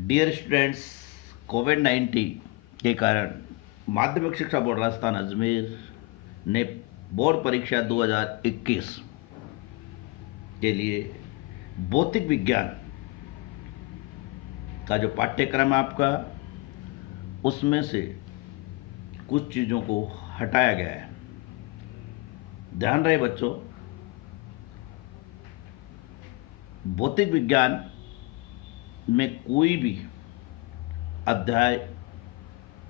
Dear students, कोविड-19 के कारण माध्यमिक शिक्षा बोर्ड राजस्थान अजमेर ने बोर्ड परीक्षा 2021 के लिए भौतिक विज्ञान का जो पाठ्यक्रम है आपका, उसमें से कुछ चीज़ों को हटाया गया है। ध्यान रहे बच्चों, भौतिक विज्ञान में कोई भी अध्याय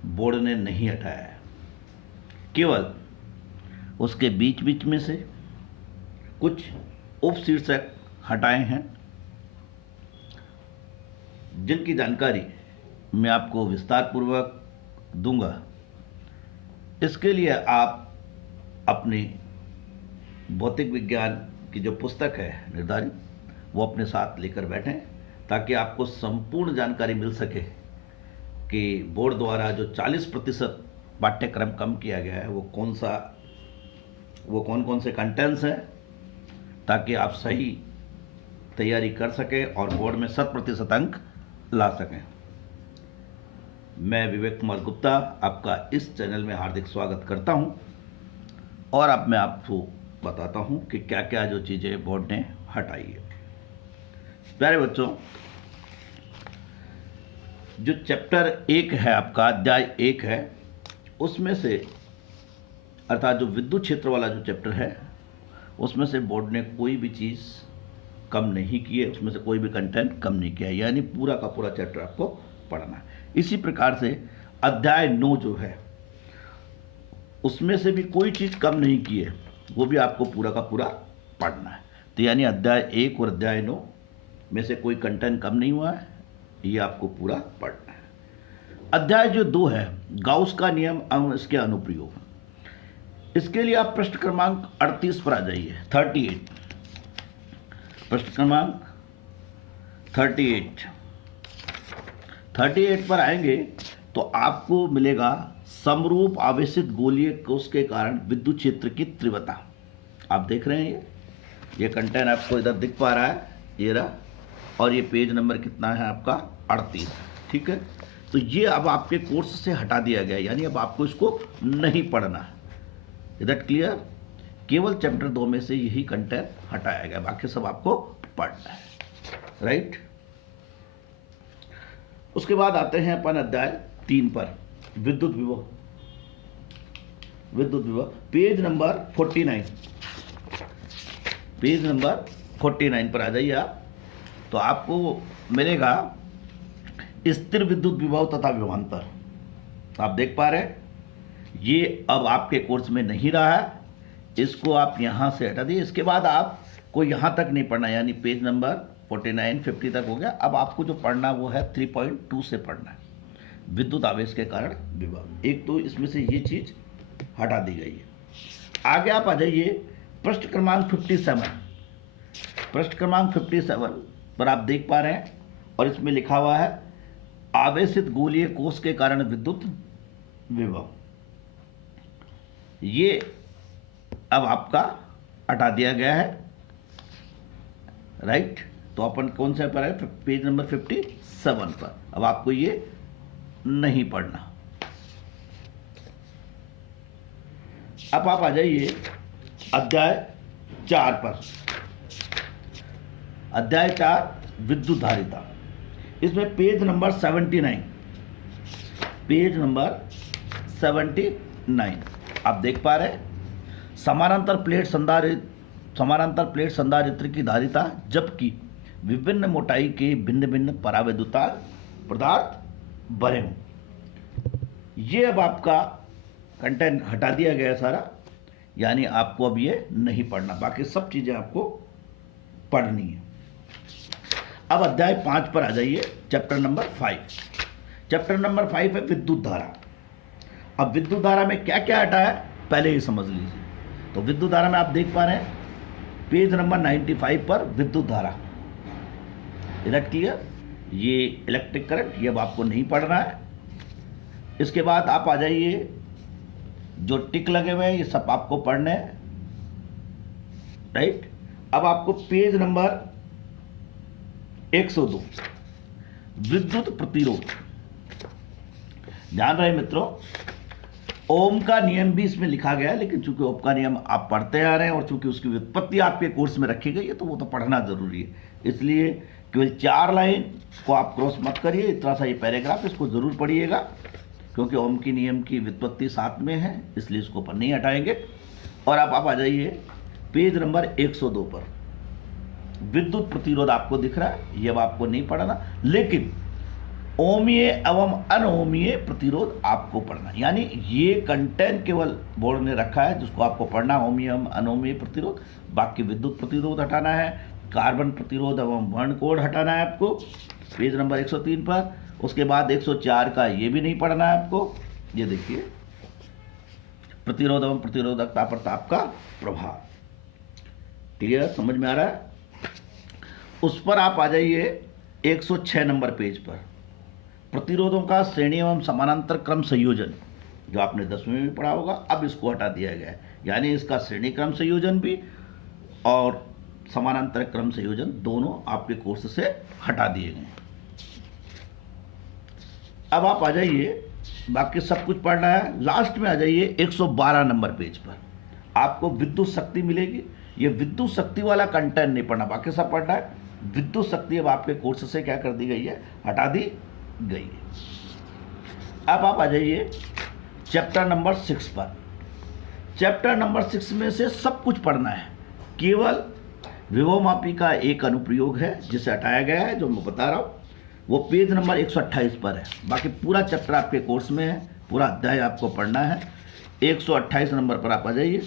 बोर्ड ने नहीं हटाया है, केवल उसके बीच बीच में से कुछ उपशीर्षक हटाए हैं, जिनकी जानकारी मैं आपको विस्तार पूर्वक दूंगा। इसके लिए आप अपनी भौतिक विज्ञान की जो पुस्तक है निर्धारित, वो अपने साथ लेकर बैठें, ताकि आपको संपूर्ण जानकारी मिल सके कि बोर्ड द्वारा जो 40% पाठ्यक्रम कम किया गया है वो कौन कौन से कंटेंट्स हैं, ताकि आप सही तैयारी कर सकें और बोर्ड में 100% अंक ला सकें। मैं विवेक कुमार गुप्ता आपका इस चैनल में हार्दिक स्वागत करता हूं, और अब मैं आपको बताता हूं कि क्या क्या जो चीज़ें बोर्ड ने हटाई है। प्यारे बच्चों, जो चैप्टर 1 है आपका, अध्याय 1 है, उसमें से अर्थात जो विद्युत क्षेत्र वाला जो चैप्टर है, उसमें से बोर्ड ने कोई भी चीज़ कम नहीं की है, उसमें से कोई भी कंटेंट कम नहीं किया है, यानी पूरा का पूरा चैप्टर आपको पढ़ना है। इसी प्रकार से अध्याय 9 जो है, उसमें से भी कोई चीज़ कम नहीं की है, वो भी आपको पूरा का पूरा पढ़ना है। तो यानी अध्याय 1 और अध्याय 9 में से कोई कंटेंट कम नहीं हुआ है, ये आपको पूरा पढ़ना है। अध्याय जो 2 है, गाउस का नियम एवं इसके अनुप्रयोग, इसके लिए आप पृष्ठ क्रमांक 38 पर आ जाइए। 38 पृष्ठ क्रमांक 38 पर आएंगे तो आपको मिलेगा समरूप आवेशित गोलीय कोश के कारण विद्युत क्षेत्र की तीव्रता। आप देख रहे हैं ये कंटेंट आपको इधर दिख पा रहा है, ये रहा, और ये पेज नंबर कितना है आपका, 38। ठीक है, तो ये अब आपके कोर्स से हटा दिया गया, यानी अब आपको इसको नहीं पढ़ना है। Is that clear? केवल चैप्टर 2 में से यही कंटेंट हटाया गया, बाकी सब आपको पढ़ना है, राइट। उसके बाद आते हैं अपन अध्याय 3 पर, विद्युत विभव। पेज नंबर 49 पर आ जाइए आप, तो आपको मिलेगा स्थिर विद्युत विभव तथा विभवांतर। आप देख पा रहे हैं, ये अब आपके कोर्स में नहीं रहा है, इसको आप यहां से हटा दिए। इसके बाद आपको यहां तक नहीं पढ़ना, यानी पेज नंबर 49 50 तक हो गया। अब आपको जो पढ़ना वो है 3.2 से पढ़ना है, विद्युत आवेश के कारण विभव। एक तो इसमें से ये चीज हटा दी गई है। आगे आप आ जाइए पृष्ठ क्रमांक 57 पर आप देख पा रहे हैं, और इसमें लिखा हुआ है आवेशित गोलीय कोश के कारण विद्युत विभव। ये अब आपका हटा दिया गया है, राइट। तो अपन कौन सा पर है, पेज नंबर 57 पर। अब आपको ये नहीं पढ़ना। अब आप आ जाइए अध्याय 4 पर। अध्याय 4 विद्युत धारिता, इसमें पेज नंबर 79 आप देख पा रहे हैं, समानांतर प्लेट संधारित्र की धारिता, जबकि विभिन्न मोटाई के भिन्न भिन्न परावैद्युतांक पदार्थ भरे हों। ये अब आपका कंटेंट हटा दिया गया सारा, यानी आपको अब ये नहीं पढ़ना, बाकी सब चीजें आपको पढ़नी है। अब अध्याय 5 पर आ जाइए, चैप्टर नंबर 5 है विद्युत धारा। अब विद्युत धारा में क्या क्या हटा है पहले ही समझ लीजिए। तो विद्युत धारा में आप देख पा रहे हैं पेज नंबर 95 पर विद्युत धारा, इज दैट क्लियर? ये इलेक्ट्रिक करंट, ये अब आपको नहीं पढ़ना है। इसके बाद आप आ जाइए, जो टिक लगे हुए हैं ये सब आपको पढ़ने हैं, राइट। अब आपको पेज नंबर 102 विद्युत प्रतिरोध। ध्यान रहे मित्रों, ओम का नियम भी इसमें लिखा गया है, लेकिन चूंकि ओम का नियम आप पढ़ते आ रहे हैं और चूंकि उसकी व्युत्पत्ति आपके कोर्स में रखी गई है तो वो तो पढ़ना जरूरी है। इसलिए केवल 4 लाइन को आप क्रॉस मत करिए, इतना सा ये पैराग्राफ इसको जरूर पढ़िएगा, क्योंकि ओम की नियम की व्युत्पत्ति साथ में है, इसलिए इसको ऊपर नहीं हटाएंगे। और आप आ जाइए पेज नंबर 102 पर। विद्युत प्रतिरोध आपको दिख रहा है, ये अब आपको नहीं पढ़ना, लेकिन ओमीय एवं अनओमीय प्रतिरोध आपको पढ़ना। यानी ये कंटेंट केवल बोर्ड ने रखा है जिसको आपको पढ़ना, ओमीय एवं अनओमीय प्रतिरोध। बाकी विद्युत प्रतिरोध हटाना है, कार्बन प्रतिरोध एवं वर्ण कोड हटाना है आपको पेज नंबर 103 पर। उसके बाद 104 का ये भी नहीं पढ़ना है आपको। ये देखिए, प्रतिरोध एवं प्रतिरोधकता पर ताप का प्रभाव। क्लियर, समझ में आ रहा है? उस पर आप आ जाइए 106 नंबर पेज पर। प्रतिरोधों का श्रेणी एवं समानांतर क्रम संयोजन, जो आपने 10वीं में पढ़ा होगा, अब इसको हटा दिया गया है। यानी इसका श्रेणी क्रम संयोजन भी और समानांतर क्रम संयोजन दोनों आपके कोर्स से हटा दिए गए। अब आप आ जाइए, बाकी सब कुछ पढ़ना है। लास्ट में आ जाइए 112 नंबर पेज पर, आपको विद्युत शक्ति मिलेगी। ये विद्युत शक्ति वाला कंटेंट नहीं पढ़ना, बाकी सब पढ़ना है। विद्युत शक्ति अब आपके कोर्स से क्या कर दी गई है, हटा दी गई है। अब आप आ जाइए चैप्टर नंबर 6 पर। चैप्टर नंबर 6 में से सब कुछ पढ़ना है, केवल विभवमापी का एक अनुप्रयोग है जिसे हटाया गया है, जो मैं बता रहा हूँ वो पेज नंबर 128 पर है। बाकी पूरा चैप्टर आपके कोर्स में है, पूरा अध्याय आपको पढ़ना है। 128 नंबर पर आप आ जाइए।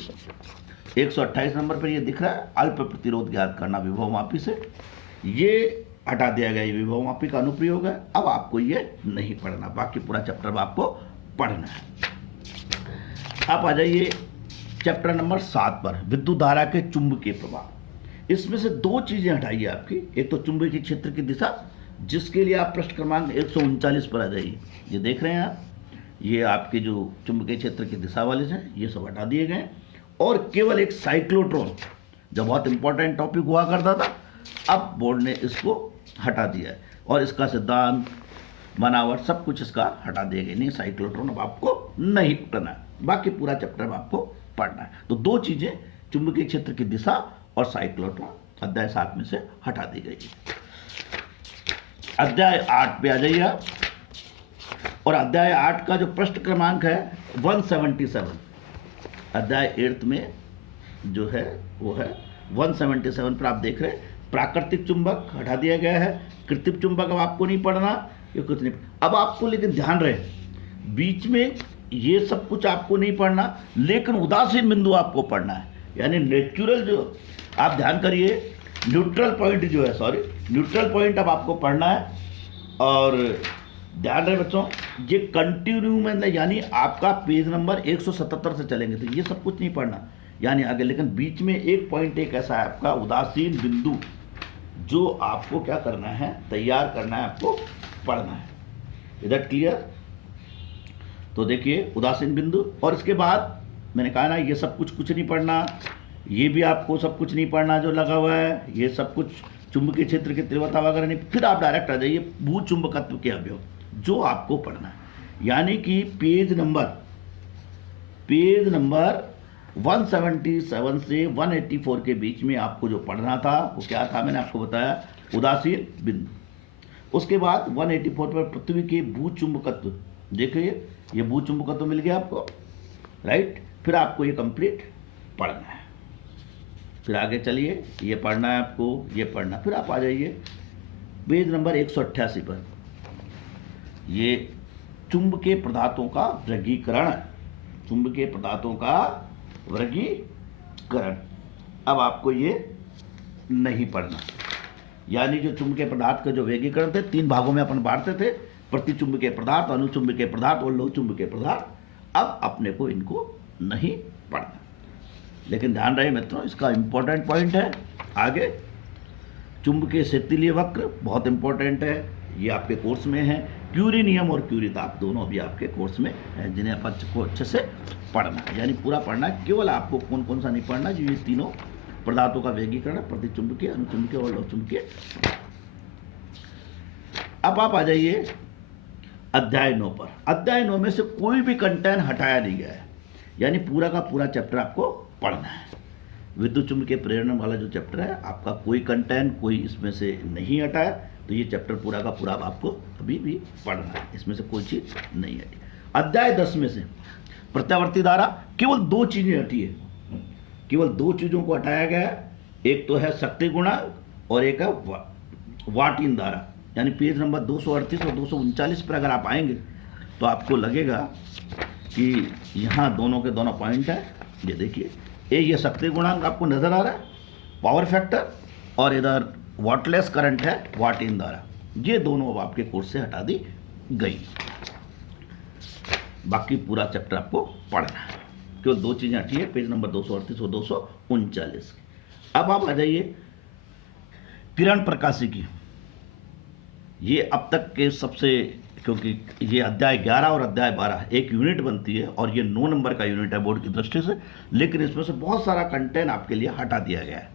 128 नंबर पर ये दिख रहा है, अल्प प्रतिरोध ज्ञात करना विभवमापी से। ये हटा दिया गया, ये विभवमापी का अनुप्रयोग है। अब आपको ये नहीं पढ़ना, बाकी पूरा चैप्टर में आपको पढ़ना है। आप आ जाइए चैप्टर नंबर 7 पर, विद्युत धारा के चुंबकीय प्रभाव। इसमें से 2 चीजें हटाइए आपकी। एक तो चुंबकीय क्षेत्र की दिशा, जिसके लिए आप पृष्ठ क्रमांक 139 पर आ जाइए। ये देख रहे हैं आप, ये आपके जो चुंबकीय क्षेत्र की दिशा वाले हैं, ये सब हटा दिए गए। और केवल एक साइक्लोट्रॉन, जो बहुत इंपॉर्टेंट टॉपिक हुआ करता था, अब बोर्ड ने इसको हटा दिया है। और इसका सिद्धांत, बनावट, सब कुछ इसका हटा दिया गया। नहीं, साइक्लोट्रॉन अब आपको नहीं पढ़ना है, बाकी पूरा चैप्टर में आपको पढ़ना है। तो 2 चीजें, चुंबकीय क्षेत्र की दिशा और साइक्लोट्रॉन, अध्याय 7 में से हटा दी गई है। अध्याय 8 पे आ जाइए आप, और अध्याय 8 का जो पृष्ठ क्रमांक है 177, अध्याय 8 में जो है वो है 177 पर। आप देख रहे हैं, प्राकृतिक चुंबक हटा दिया गया है, कृत्रिम चुंबक अब आपको नहीं पढ़ना, ये कुछ नहीं। अब आपको लेकिन ध्यान रहे, बीच में ये सब कुछ आपको नहीं पढ़ना, लेकिन उदासीन बिंदु आपको पढ़ना है। यानी नेचुरल, जो आप ध्यान करिए, न्यूट्रल पॉइंट जो है, न्यूट्रल पॉइंट अब आपको पढ़ना है। और ध्यान रहे बच्चों, ये कंटिन्यू में, यानी आपका पेज नंबर 177 से चलेंगे, तो ये सब कुछ नहीं पढ़ना यानी आगे। लेकिन बीच में एक पॉइंट एक ऐसा है आपका, उदासीन बिंदु, जो आपको क्या करना है, तैयार करना है, आपको पढ़ना है। इधर क्लियर? तो देखिए, उदासीन बिंदु। और इसके बाद मैंने कहा ना, ये सब कुछ नहीं पढ़ना, ये भी आपको सब कुछ नहीं पढ़ना जो लगा हुआ है, ये सब कुछ चुंबकीय क्षेत्र की तीव्रता वगैरह नहीं। फिर आप डायरेक्ट आ जाइए भू चुंबकत्व के अवयव, जो आपको पढ़ना है। यानी कि पेज नंबर 177 से 184 के बीच में आपको जो पढ़ना था वो क्या था, मैंने आपको बताया, उदासीन बिंदु। उसके बाद 184 पर पृथ्वी के भू चुंबकत्व, देखिए ये भू चुंबकत्व मिल गया आपको, राइट। फिर आपको ये कंप्लीट पढ़ना है। फिर आगे चलिए, ये पढ़ना है आपको, ये पढ़ना। फिर आप आ जाइए पेज नंबर 188 पर, ये चुंबकीय पदार्थों का वर्गीकरण, चुंबकीय पदार्थों का वर्गीकरण। अब आपको ये नहीं पढ़ना। यानी जो चुंबकीय पदार्थ का जो वर्गीकरण थे, 3 भागों में अपन बांटते थे, प्रतिचुंबकीय पदार्थ, अनुचुंबकीय पदार्थ और लौह चुंबकीय पदार्थ। अब अपने को इनको नहीं पढ़ना। लेकिन ध्यान रहे मित्रों, इसका इंपॉर्टेंट पॉइंट है आगे, चुंबकीय शेतिलीय वक्र बहुत इंपॉर्टेंट है, ये आपके कोर्स में है। क्यूरी नियम और क्यूरी ताप दोनों भी आपके कोर्स में है, जिन्हें अपन को अच्छे से पढ़ना है। यानी पूरा पढ़ना है। केवल आपको कौन कौन सा नहीं पढ़ना, जो ये तीनों पदार्थों का वर्गीकरण, प्रतिचुंबकीय, अनुचुंबकीय और लौह चुंबकीय। अब आप आ जाइए अध्याय 9 पर। अध्याय 9 में से कोई भी कंटेंट हटाया नहीं गया है, यानी पूरा का पूरा चैप्टर आपको पढ़ना है। विद्युत चुम्बकीय प्रेरण वाला जो चैप्टर है आपका कोई कंटेंट कोई इसमें से नहीं हटाया, तो ये चैप्टर पूरा का पूरा आपको अभी भी पढ़ना है, इसमें से कोई चीज नहीं हटी। अध्याय 10 में से प्रत्यावर्ती धारा केवल 2 चीजें हटी है, केवल 2 चीजों को हटाया गया है। एक तो है शक्ति गुणांक और एक है वाट इन धारा, यानी पेज नंबर 238 और 239 पर अगर आप आएंगे तो आपको लगेगा कि यहाँ दोनों के दोनों पॉइंट है। ये देखिए, ये शक्ति गुणांक आपको नजर आ रहा है, पावर फैक्टर, और इधर वाटलेस करंट है, वाट इन धारा। ये दोनों अब आपके कोर्स से हटा दी गई। बाकी पूरा चैप्टर आपको पढ़ना है, केवल 2 चीजें हटी है, पेज नंबर 238 और 239। अब आप आ जाइए किरण प्रकाशिकी। ये अब तक के सबसे, क्योंकि ये अध्याय 11 और अध्याय 12 एक यूनिट बनती है और ये 9 नंबर का यूनिट है बोर्ड की दृष्टि से, लेकिन इसमें से बहुत सारा कंटेंट आपके लिए हटा दिया गया है।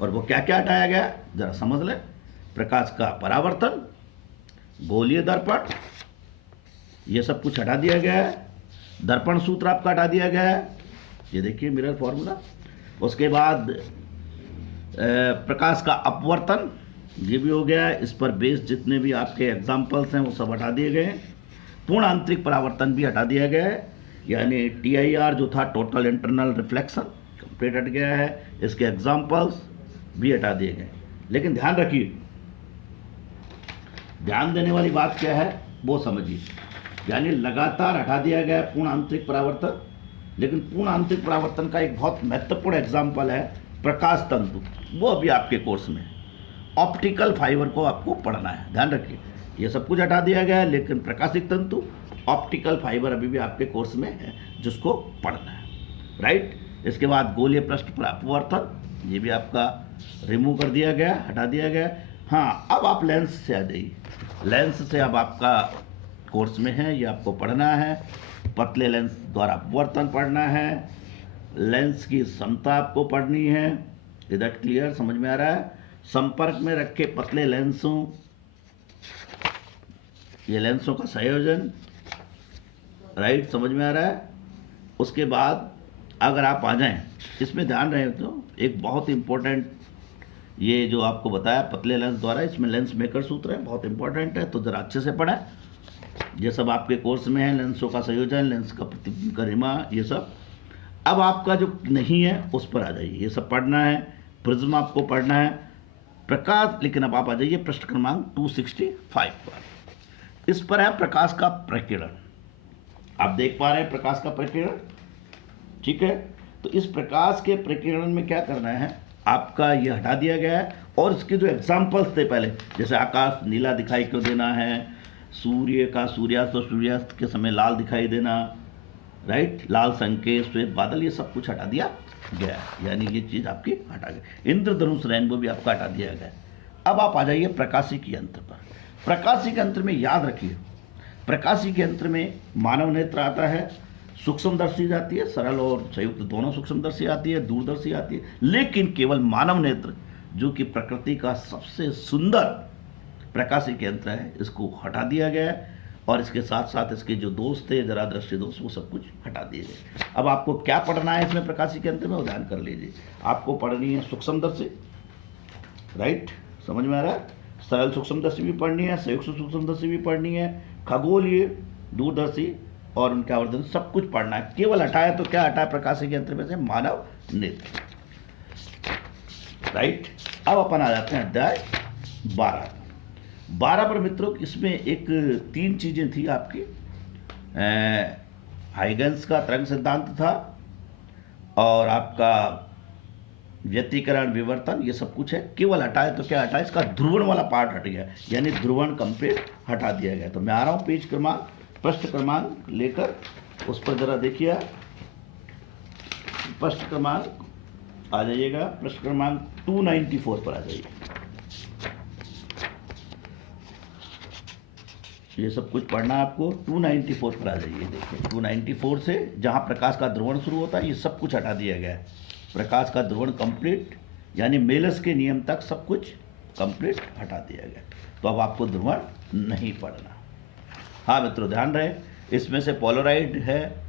और वो क्या क्या हटाया गया है जरा समझ लें। प्रकाश का परावर्तन, गोलीय दर्पण, ये सब कुछ हटा दिया गया है। दर्पण सूत्र आपका हटा दिया गया है, ये देखिए मिरर फॉर्मूला। उसके बाद प्रकाश का अपवर्तन, ये भी हो गया है। इस पर बेस्ड जितने भी आपके एग्जाम्पल्स हैं वो सब हटा दिए गए हैं। पूर्ण आंतरिक परावर्तन भी हटा दिया गया है, यानी TIR जो था टोटल इंटरनल रिफ्लेक्शन कंप्लीट हट गया है। इसके एग्जाम्पल्स भी हटा दिए गए। लेकिन ध्यान रखिए, ध्यान देने वाली बात क्या है वो समझिए, यानी लगातार हटा दिया गया है पूर्ण आंतरिक परावर्तन, लेकिन पूर्ण आंतरिक परावर्तन का एक बहुत महत्वपूर्ण एग्जाम्पल है प्रकाश तंतु, वो अभी आपके कोर्स में। ऑप्टिकल फाइबर को आपको पढ़ना है, ध्यान रखिए। ये सब कुछ हटा दिया गया है, लेकिन प्रकाशिक तंतु, ऑप्टिकल फाइबर अभी भी आपके कोर्स में है, जिसको पढ़ना है, राइट। इसके बाद गोलीय पृष्ठ पर अपवर्तन, ये भी आपका रिमूव कर दिया गया, हटा दिया गया। हाँ, अब आप लेंस से आ जाइए। लेंस से अब आपका कोर्स में है, ये आपको पढ़ना है। पतले लेंस द्वारा अपवर्तन पढ़ना है, लेंस की समता आपको पढ़नी है। इज दैट क्लियर, समझ में आ रहा है। संपर्क में रखे पतले लेंसों, ये लेंसों का संयोजन, राइट, समझ में आ रहा है। उसके बाद अगर आप आ जाएं, इसमें ध्यान रहे तो एक बहुत इंपॉर्टेंट, ये जो आपको बताया पतले लेंस द्वारा, इसमें लेंस मेकर सूत्र है, बहुत इंपॉर्टेंट है, तो जरा अच्छे से पढ़ें। ये सब आपके कोर्स में है, लेंसों का संयोजन, लेंस का प्रतिबिंब गरिमा, ये सब। अब आपका जो नहीं है उस पर आ जाइए, ये सब पढ़ना है। प्रिज्म आपको पढ़ना है, प्रकाश, लेकिन अब आप आ जाइए पृष्ठ क्रमांक 265 पर। इस पर है प्रकाश का प्रकीर्णन। आप देख पा रहे हैं प्रकाश का प्रकीर्णन, ठीक है। तो इस प्रकाश के प्रकीर्णन में क्या करना है आपका, ये हटा दिया गया है। और इसके जो एग्जाम्पल्स थे पहले, जैसे आकाश नीला दिखाई क्यों देना है, सूर्य का सूर्यास्त और सूर्यास्त के समय लाल दिखाई देना, राइट, लाल संकेत, श्वेत बादल, ये सब कुछ हटा दिया गया, यानी ये चीज आपकी हटा गई। इंद्रधनुष रेनबो भी आपका हटा दिया गया। अब आप आ जाइए प्रकाशिकी यंत्र पर। प्रकाशिकी यंत्र में याद रखिए, प्रकाशिकी यंत्र में मानव नेत्र आता है, सूक्ष्मदर्शी जाती है, सरल और संयुक्त दोनों सूक्ष्मदर्शी आती है, दूरदर्शी आती है, लेकिन केवल मानव नेत्र जो कि प्रकृति का सबसे सुंदर प्रकाशिकी यंत्र है, इसको हटा दिया गया है। और इसके साथ साथ इसके जो दोष थे, जरा दृष्टि दोष, वो सब कुछ हटा दिए गए। अब आपको क्या पढ़ना है इसमें प्रकाशिकी यंत्र में, ध्यान कर लीजिए। आपको पढ़नी है सूक्ष्मदर्शी, राइट, समझ में आ रहा है। सरल सूक्ष्मदर्शी भी पढ़नी है, संयुक्त सूक्ष्मदर्शी भी पढ़नी है, खगोलीय, दूरदर्शी और उनके आवर्धन, सब कुछ पढ़ना है। केवल हटाया तो क्या हटाया प्रकाशिकी यंत्र में से, मानव नेत्र, राइट। अब अपन आ जाते हैं अध्याय 12 पर। मित्रों इसमें एक 3 चीजें थी आपकी। हाइगन्स का तरंग सिद्धांत था, और आपका व्यतिकरण, विवर्तन, ये सब कुछ है। केवल हटाए तो क्या हटाए, इसका ध्रुवण वाला पार्ट हट गया, यानी ध्रुवण कंप्लीट हटा दिया गया। तो मैं आ रहा हूं पेज क्रमांक, पृष्ठ क्रमांक लेकर, उस पर जरा देखिए। पृष्ठ क्रमांक आ जाइएगा, पृष्ठ क्रमांक 294 पर आ जाइए। ये सब कुछ पढ़ना आपको, 294 पर आ जाइए। देखिए 294 से जहाँ प्रकाश का ध्रुवण शुरू होता है, ये सब कुछ हटा दिया गया है। प्रकाश का ध्रुवण कंप्लीट, यानी मेलस के नियम तक सब कुछ कंप्लीट हटा दिया गया। तो अब आपको ध्रुवण नहीं पढ़ना। हाँ मित्रों, ध्यान रहे, इसमें से पोलराइड है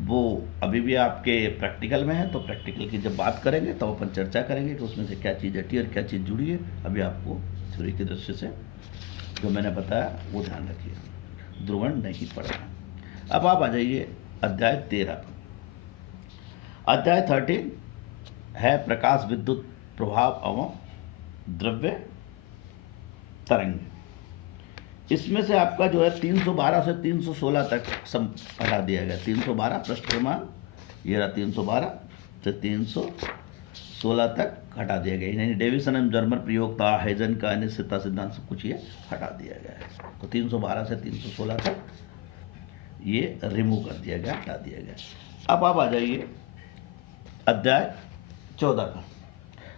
वो अभी भी आपके प्रैक्टिकल में है, तो प्रैक्टिकल की जब बात करेंगे तो अपन चर्चा करेंगे कि उसमें से क्या चीज़ हटी और क्या चीज़ जुड़ी है। अभी आपको थ्योरी की दृष्टि से जो मैंने बताया वो ध्यान रखिए, ध्रुवण नहीं पढ़ना। अब आप आ जाइए अध्याय 13। अध्याय 13 है प्रकाश विद्युत प्रभाव एवं द्रव्य तरंग। इसमें से आपका जो है 312 से 316 तक सब हटा दिया गया। 312 पृष्ठ क्रमांक, ये रहा 312 से 316 तक हटा दिया गया, यानी डेविसन एंड जर्मर प्रयोगता, हाइजन का अनिश्चितता सिद्धांत, सब कुछ ये हटा दिया गया है। तो 312 से 316 तक ये रिमूव कर दिया गया, हटा दिया गया। अब आप आ जाइए अध्याय 14 पर।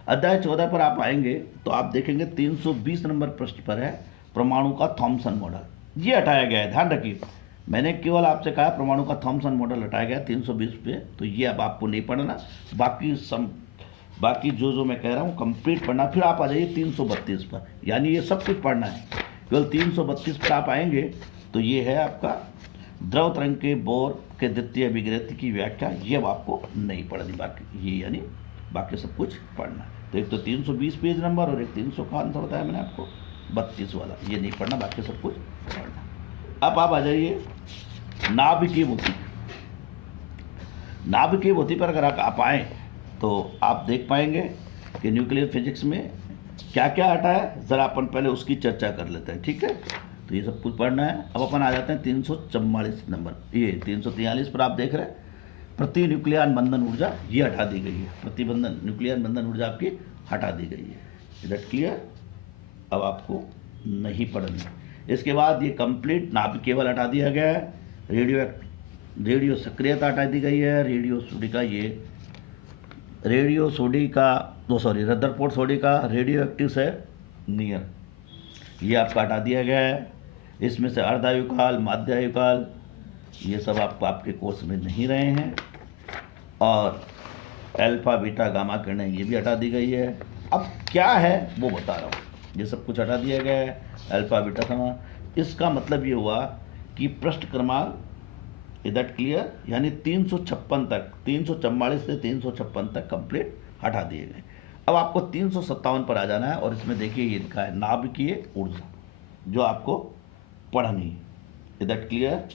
अध्याय 14 पर आप आएंगे तो आप देखेंगे 320 नंबर पृष्ठ पर है परमाणु का थॉमसन मॉडल। ये हटाया गया है, ध्यान रखिए, मैंने केवल आपसे कहा परमाणु का थॉमसन मॉडल हटाया गया 320 पे, तो ये अब आपको नहीं पढ़ना। बाकी जो मैं कह रहा हूँ कंप्लीट पढ़ना। फिर आप आ जाइए 332 पर, यानी ये सब कुछ पढ़ना है। केवल 332 पर आप आएंगे तो ये है आपका द्रव तरंग के बोर के द्वितीय विकृति की व्याख्या। ये अब आपको नहीं पढ़नी, बाकी ये यानी बाकी सब कुछ पढ़ना। तो एक तो 320 पेज नंबर और एक 300 का आंसर बताया मैंने आपको 32 वाला, ये नहीं पढ़ना, बाकी सब कुछ पढ़ना। अब आप आ जाइए नाभिकीय भौतिक। नाभिकीय भौतिक पर अगर आप आए तो आप देख पाएंगे कि न्यूक्लियर फिजिक्स में क्या क्या हटा है, ज़रा अपन पहले उसकी चर्चा कर लेते हैं, ठीक है। तो ये सब कुछ पढ़ना है। अब अपन आ जाते हैं 344 नंबर, ये 343 पर आप देख रहे हैं प्रति न्यूक्लियन बंधन ऊर्जा, ये हटा दी गई है। प्रतिबंधन न्यूक्लियन बंधन ऊर्जा आपकी हटा दी गई है। Is that clear? अब आपको नहीं पढ़नी। इसके बाद ये कंप्लीट नाभिक केवल हटा दिया गया है। रेडियो सक्रियता हटा दी गई है। रदरफोर्ड सोडी का रेडियो एक्टिव से नियम, ये आपका हटा दिया गया है। इसमें से अर्धायुकाल, माध्यायुकाल, ये सब आपके कोर्स में नहीं रहे हैं। और अल्फा बीटा गामा किरणें, ये भी हटा दी गई है। अब क्या है वो बता रहा हूँ, ये सब कुछ हटा दिया गया है। अल्फा बीटा गामा, इसका मतलब ये हुआ कि पृष्ठ क्रमांक, इज दैट क्लियर, यानी 356 तक, 344 से 356 तक कंप्लीट हटा दिए गए। अब आपको 357 पर आ जाना है और इसमें देखिए ये लिखा है नाभिकीय ऊर्जा, जो आपको पढ़नी है। Is that clear?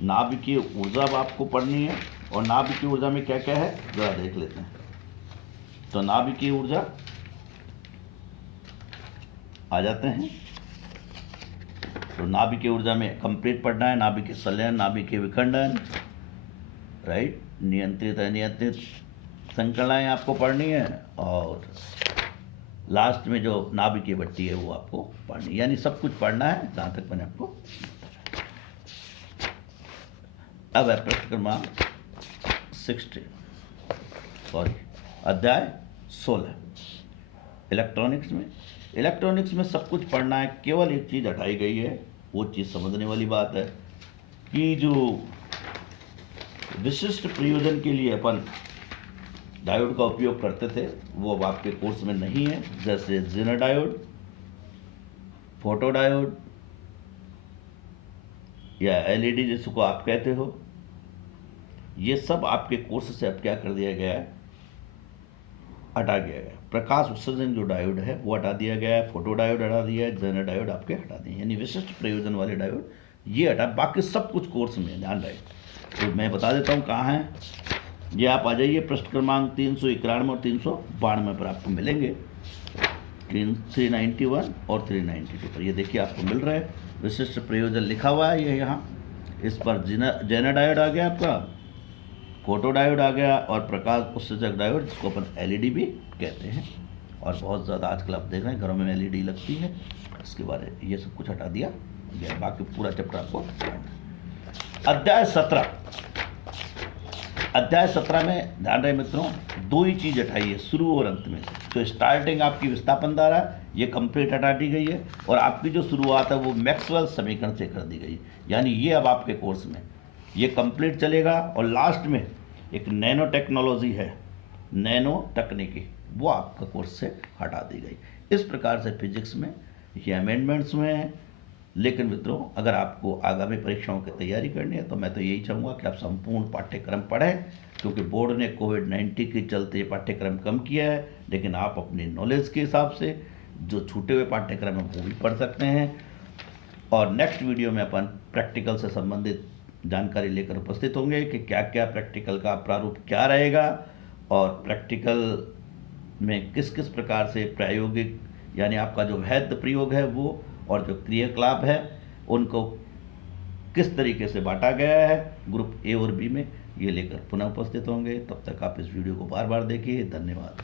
नाभिकीय ऊर्जा अब आपको पढ़नी है। और नाभिकीय ऊर्जा में क्या क्या है जरा देख लेते हैं। तो नाभिकीय ऊर्जा आ जाते हैं, तो नाभिकीय ऊर्जा में कंप्लीट पढ़ना है। नाभिकीय संलयन, नाभिकीय विखंडन, राइट, नियंत्रित अनियंत्रित संकलनाएं आपको पढ़नी है। और लास्ट में जो नाभिकीय भट्टी है वो आपको पढ़नी है, यानी सब कुछ पढ़ना है जहाँ तक मैंने आपको। अब है पृष्ठ क्रमांक 60, अध्याय 16 इलेक्ट्रॉनिक्स में सब कुछ पढ़ना है। केवल एक चीज़ हटाई गई है, वो चीज़ समझने वाली बात है कि जो विशिष्ट प्रयोजन के लिए अपन डायोड का उपयोग करते थे वो अब आपके कोर्स में नहीं है, जैसे जेनर डायोड, फोटो डायोड या एलईडी जिसको आप कहते हो, ये सब आपके कोर्स से अब क्या कर दिया गया है, हटा दिया गया। प्रकाश उत्सर्जन जो डायोड है वो हटा दिया गया है, फोटो डायोड हटा दिया है, जेनर डायोड आपके हटा दिए, यानी विशिष्ट प्रयोजन वाले डायोड ये हटा, बाकी सब कुछ कोर्स में ध्यान रहे। तो मैं बता देता हूँ कहाँ है ये। आप आ जाइए पृष्ठ क्रमांक 391 और 392 पर आपको मिलेंगे, 391 और 392 पर। ये देखिए आपको मिल रहा है, विशिष्ट प्रयोजन लिखा हुआ है ये यहाँ। इस पर जेनर डायोड आ गया आपका, फोटो डायोड आ गया, और प्रकाश उत्सर्जक डायोड जिसको अपन एलईडी भी कहते हैं। और बहुत ज़्यादा आजकल आप देख रहे हैं घरों में एलईडी लगती है, इसके बारे में ये सब कुछ हटा दिया गया। बाकी पूरा चैप्टर आपको। अध्याय 17 में ध्यान रहे मित्रों, दो ही चीज़ हटाई है शुरू और अंत में से। तो स्टार्टिंग आपकी विस्थापन धारा ये कंप्लीट हटा दी गई है, और आपकी जो शुरुआत है वो मैक्सवेल समीकरण से कर दी गई, यानी ये अब आपके कोर्स में ये कंप्लीट चलेगा। और लास्ट में एक नैनो टेक्नोलॉजी है, नैनो तकनीकी, वो आपका कोर्स से हटा दी गई। इस प्रकार से फिजिक्स में ये अमेंडमेंट्स में है। लेकिन मित्रों, अगर आपको आगामी परीक्षाओं की तैयारी करनी है तो मैं तो यही चाहूँगा कि आप संपूर्ण पाठ्यक्रम पढ़ें, क्योंकि बोर्ड ने कोविड-19 के चलते ये पाठ्यक्रम कम किया है। लेकिन आप अपनी नॉलेज के हिसाब से जो छूटे हुए पाठ्यक्रम हैं वो भी पढ़ सकते हैं। और नेक्स्ट वीडियो में अपन प्रैक्टिकल से संबंधित जानकारी लेकर उपस्थित होंगे कि क्या क्या प्रैक्टिकल का प्रारूप क्या रहेगा, और प्रैक्टिकल में किस किस प्रकार से प्रायोगिक यानी आपका जो वैध प्रयोग है वो, और जो क्रियाकलाप है उनको किस तरीके से बांटा गया है ग्रुप ए और बी में, ये लेकर पुनः उपस्थित होंगे। तब तक आप इस वीडियो को बार बार देखिए। धन्यवाद।